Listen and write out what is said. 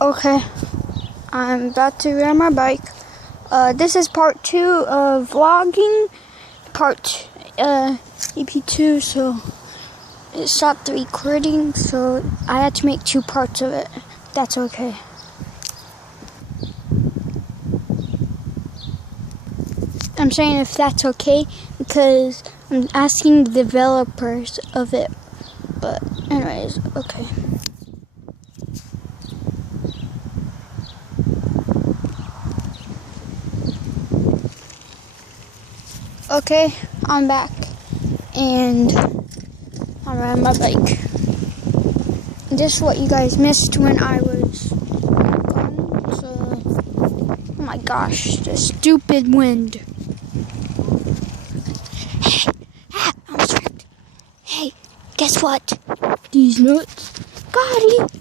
Okay, I'm about to ride my bike. This is part 2 of vlogging, part EP2, so it stopped the recording, so I had to make 2 parts of it. That's okay. I'm saying if that's okay because I'm asking the developers of it, but anyways, okay. Okay, I'm back, and I'm riding my bike. This is what you guys missed when I was gone, so, oh my gosh, the stupid wind. Hey, I almost wrecked. Hey, guess what? These nuts. Gotti,